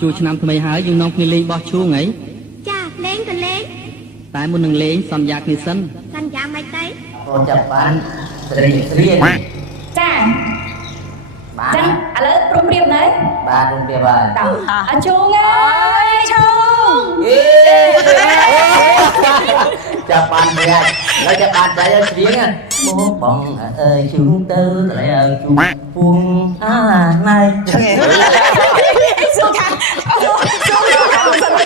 ជួឆ្នាំថ្មីហើយយើងនាំគ្នាលេងបោះឈូងហីចាលេងក៏លេងតែមុននឹងលេងសន្យាគ្នាសិនសន្យាមិនទេកូនចាប់បានស្រីចាចឹងឥឡូវព្រមព្រៀបនៅបាទព្រមព្រៀបហើយអជូងអើយឈូងចាប់បានហើយហើយចាប់បានใจឲ្យស្រៀងមកបងអើយជូងទៅតែឲ្យជូងពួងណៃចឹងសួរខាងសួរខាង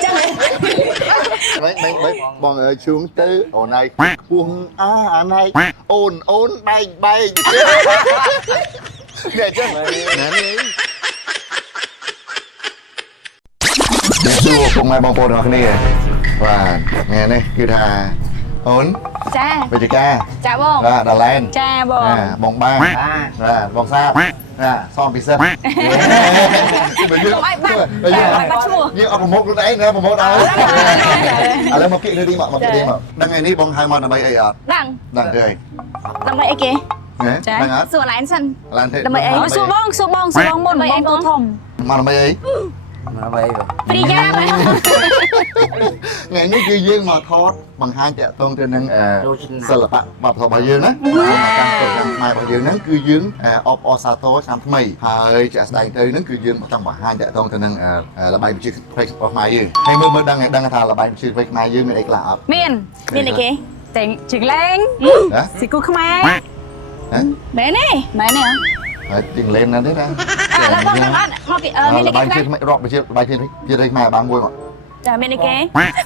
ចឹងបងអើយជូងទៅអូនឯងពួងណៃអូនបែកនេះចឹងណានេះជួបពុកម៉ែបងប្អូនរបស់គ្នាបាទថ្ងៃនេះគឺថាអូនចាវិជ្ជការចាបងបាទដល់ឡែនចាបងបាបាទបងសាបសំពិសិដ្ឋបើយើងឲ្យបាត់ឈ្មោះយើងអត់ប្រមូលខ្លួនឯងណាប្រមូលដល់ឥឡូវមកគិតនេះមកគិតនេះមកដឹងថ្ងៃនេះបងហៅមកដើម្បីអីអត់ដឹងទេដើម្បីអីគេចាដឹងអត់សួរឡែនសិនឡែនទេដើម្បីអីសួរបងមុនដើម្បីអីបងធំមកដើម្បីអីព្រីយ៉ាថ្ងៃនេះគឺយើងមកថតបង្ហាញតាក់ទងទៅនឹងសិល្បៈវប្បធម៌របស់យើងណាមកកាន់ទៅខាងខ្មែររបស់យើងហ្នឹងគឺយើងអបអរសាទរឆ្នាំថ្មីហើយជាក់ស្ដែងទៅហ្នឹងគឺយើងមកចង់បង្ហាញតាក់ទងទៅនឹងល្បែងប្រជាប្រិយរបស់ខ្មែរយើងហើយមើលដឹងថាល្បែងប្រជាប្រិយខ្មែរយើងមានអីខ្លះអត់មានអីគេជើងលេងស៊ីគូខ្មែរមែនទេហើយទីលេនណាទេណាឥឡូវបងអត់មកពីមានអីគេបាយជាតិរាប់បាយជាតិរៃខ្មែរបានមួយមកចាមានអីគេ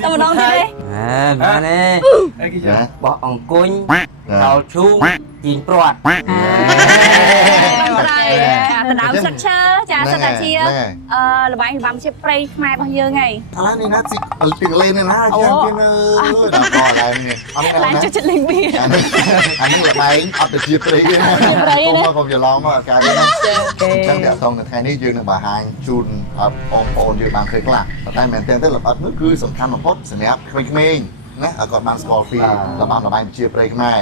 តែម្ដងទៀតទេមែនទេអីគេបោះអង្គុញដល់ឈូងជីងព្រាត់ដណ្ដើមសឹកឈើចាសឹកតាជាល្បែងរបាំជាព្រៃខ្មែររបស់យើងហីឥឡូវនេះណាទីលេននេះណាជាងគេនៅដល់កឡើងនេះអត់ឡើងចិត្តលេងវាអានឹងល្បែងអត់ទៅជាព្រៃទេណាកុំច្រឡំមកអាការនេះណាអញ្ចឹងតាក់ទងនៅថ្ងៃនេះយើងនឹងបង្ហាញជូនបងប្អូនយើងបានឃើញខ្លះតែមែនតើល្បិចនោះគឺសំខាន់បំផុតសម្រាប់ក្មេងៗណាគាត់បានស្គាល់ពីល្បែងប្រជាប្រិយខ្មែរ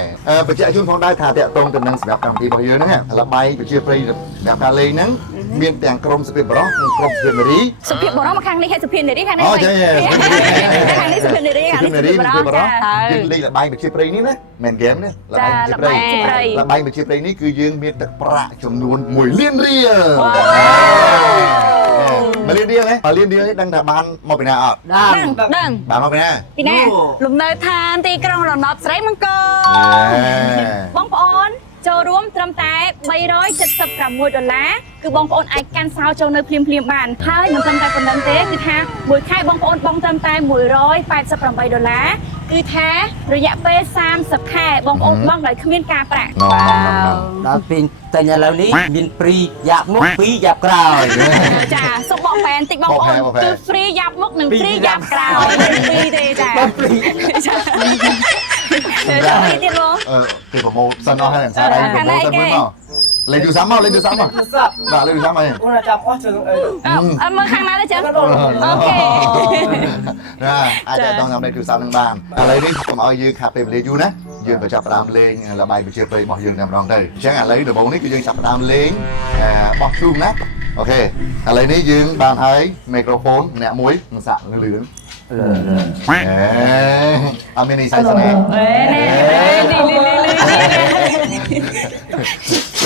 បញ្ជាក់ជូនផងដែរថាតាក់ទងទៅនឹងសម្រាប់កម្មវិធីរបស់យើងហ្នឹងល្បែងប្រជាប្រិយសម្រាប់ការលេងហ្នឹងមានទាំងក្រុមសុភាពបរោះនិងក្រុមសុភាពនារីសុភាពបរោះមកខាងនេះហើយសុភាពនារីខាងនេះអូចាខាងនេះសុភាពនារីខាងនេះសុភាពបរោះយើងលេងល្បែងប្រជាប្រិយនេះណាមិនហ្គេមណាល្បែងប្រជាប្រិយល្បែងប្រជាប្រិយនេះគឺយើងមានទឹកប្រាក់ចំនួន1លានរៀល1លានរៀលហ៎1លានរៀលនេះដឹងថាបានមកពីណាអត់ដឹងបានមកពីណាលំនៅឋានទីក្រុងរណបស្រីមង្គលបងប្អូនចូលរួមត្រឹមតែ$376គឺបងប្អូនអាចកាន់សោចូលនៅភ្លាមបានហើយមិនត្រឹមតែប៉ុណ្្នឹងទេគឺថាមួយខែបងប្អូនបង់ត្រឹមតែ$188គឺថារយៈពេល30ខែបងប្អូនបង់ដោយគ្មានការប្រាក់ដល់ពេលតែឥឡូវនេះមានព្រីយ៉ាប់មុខ2យ៉ាប់ក្រោយចាសុំបកបែនតិចបងប្អូនគឺ free យ៉ាប់មុខនិង free យ៉ាប់ក្រោយ2ទេចាទៀតបងពីប្រម៉ូទសិនអស់ហើយសារដៃប្រម៉ូទទៅមើលមកលេងទូរស័ព្ទមកបាទលេងទូរស័ព្ទមកអីអូនចាប់អស់ជើងអឺមើលខាងណាទៅចឹងអូខេណាអាចទៅដល់លេងទូរស័ព្ទនឹងបានឥឡូវនេះកុំឲ្យយើងខាត់ពេលវេលាយូរណាយើងទៅចាប់ផ្ដើមលេងល្បែងប្រជាប្រិយរបស់យើងតែម្ដងទៅអញ្ចឹងឥឡូវដំបូងនេះគឺយើងចាប់ផ្ដើមលេងបោះឈូងណាអូខេឥឡូវនេះយើងបានហើយមីក្រូហ្វូនម្នាក់មួយនឹងសាក់លឿនអត់មាននិស័យស្នេហ៍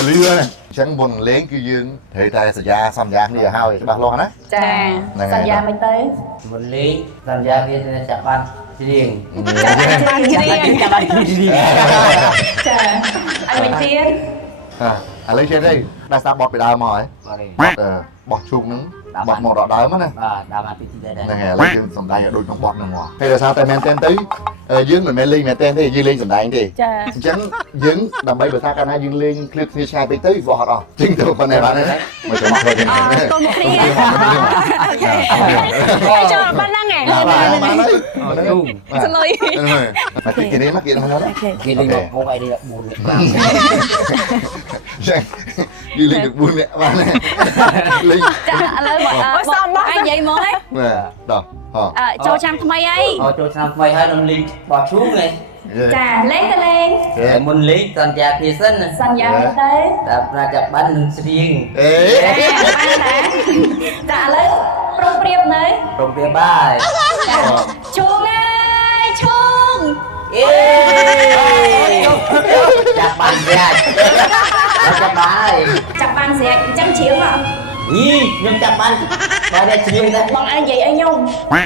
លឿនអញ្ចឹងមុនលេងគឺយើងត្រូវតែសន្យាគ្នាឲ្យច្បាស់លាស់ណាចាសន្យាមិនទៅមុនលេងសន្យាគ្នាចាប់បានច្រៀងចាប់បានច្រៀងចាអីមិនទៀតឥឡូវចេះទេដាស់ស្ដាប់បទពីដើមមកហើយបោះឈូងហ្នឹងបត់មកដល់ដើមណាបាទដើមអាពីទីដែរហ្នឹងហើយឥឡូវយើងសំដែងឲ្យដូចក្នុងបត់ហ្នឹងមកពេលដោយសារតែមែនទែនទៅយើងមិនមែនលេងមែនទែនទេយើងលេងសំដែងទេអញ្ចឹងយើងដើម្បីបើថាកាលណាយើងលេងឃ្លៀតគ្នាឆ្ងាយពេកទៅវាអត់អស់ជិះទៅប៉ុណ្ណេះបានទេមកចាំមកទៅកុំគ្នាចូលប៉ុណ្ណឹងហ៎បានហើយស្លុយមកគេនេះមកគេហ្នឹងគេលេងមកអីនេះ4នាក់ចឹងយើងលេងđược 4នាក់បានលេងចាឥឡូវមកសំបោះឯងនិយាយមកហ៎ដល់ចូលឆ្នាំថ្មីអីចូលឆ្នាំថ្មីហើយនឹងលេងបោះឈូងហ៎ចាលេងក៏លេងមុនលេងសន្យាគ្នាសិនសន្យាទៅតែប្រាចាប់បាននឹងស្រៀងបានណាចាឥឡូវប្រុងព្រៀ đấy โรงพยาบาล chuông ơi chuông เอ๊จับมันได้แล้วจะไป chặt bàn sẽ trăm triệu mà ยี่ยังจับมันมาได้เชียงได้ bọn anh vậy anh nhung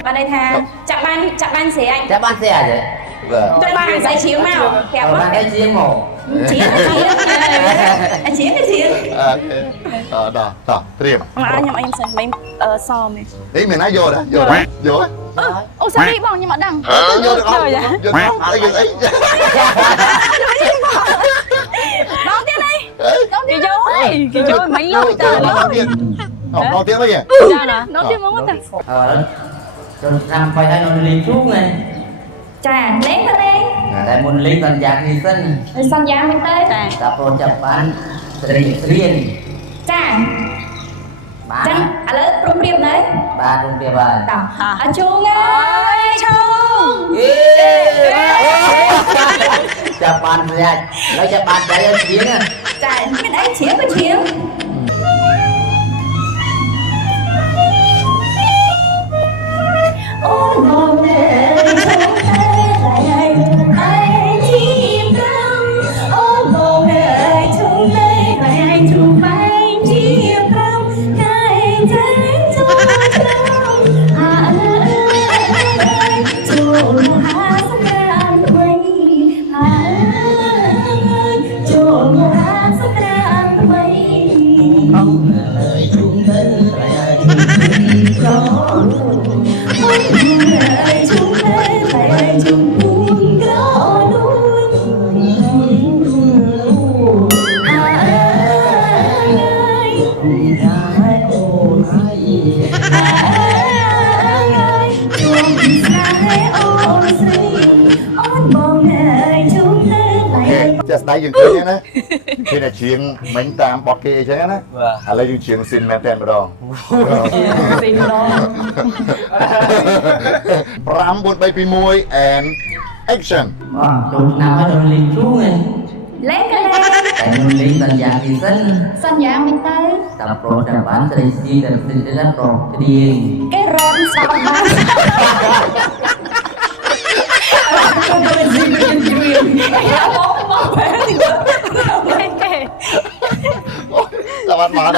và đây thà chặt bàn sẽ จับมันเสียเลย Vâng. chặt bàn sẽ chiếu màu เอา kẹp มา quá ได้เชียงหมด chiến anh chiến cái chiến Ok. Đó, đó, tiêm. mà anh nhầm anh xem mấy so này Ý mình nói vô đó, vô đó, vô đó. ô sao đi bằng nhưng mà đằng Vô được không? Rồi vậy? Vô được không? Ấy, ấy. đón tiếp đây đón tiếp kỳ vô mấy lôi trời Nói lắm tiếng. Học nói tiếng cái gì? ra nè nói tiếp muốn mất แล้วจนทำไปให้นนลีชุกไง trà lén ra lên แต่มุนลีสัญญาที่เส้น xanh giá bên tây trà กับโปรจับบ้านเรียน trà บ้าน trà à lớn rung điệp đấy บ้านโรงพยาบาล đọc à chuông ơi chuông จับบ้านเสียแล้วจะบ้านใจเชียง trà cái đấy chiến có chiến ôi bồ đề chuông ơi lại ai chim răng ôi bồ đề chuông ơi lại ai chuông bay chim răng ngày trái cho trăng à ơi chuông hát sang quay à ơi chuông hát sang quay không lời chuông tên lại ơi chúng ta phải chung buồn có nuôiจะได้ยังคืนนะที่เนี่ยเชียงมันตามปอดเกย์ใช่ไหมนะอะไรยังเชียงซินแมนแทนมาดองพรำบนใบปีมวย and action จนทำให้นนลีชุกไง lấy cái lên แต่นนลีสัญญาที่เส้น xanh giá bên tây กับโปรจับบ้านเรียนแต่สิ่งที่ได้โปรเรียน cái rơm sao mà Selamat malam.